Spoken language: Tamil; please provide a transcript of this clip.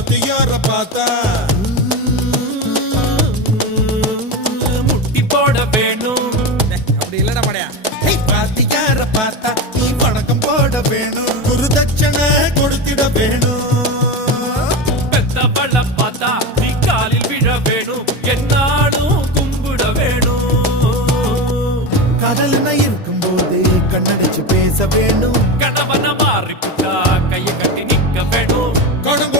வாத்தியார பார்த்தா முட்டி போட வேணும். அப்படி இல்லடா மடையா. வாத்தியார பார்த்தா நீ வணக்கம் போட வேணும், குரு தட்சணை கொடுத்திட வேணும்.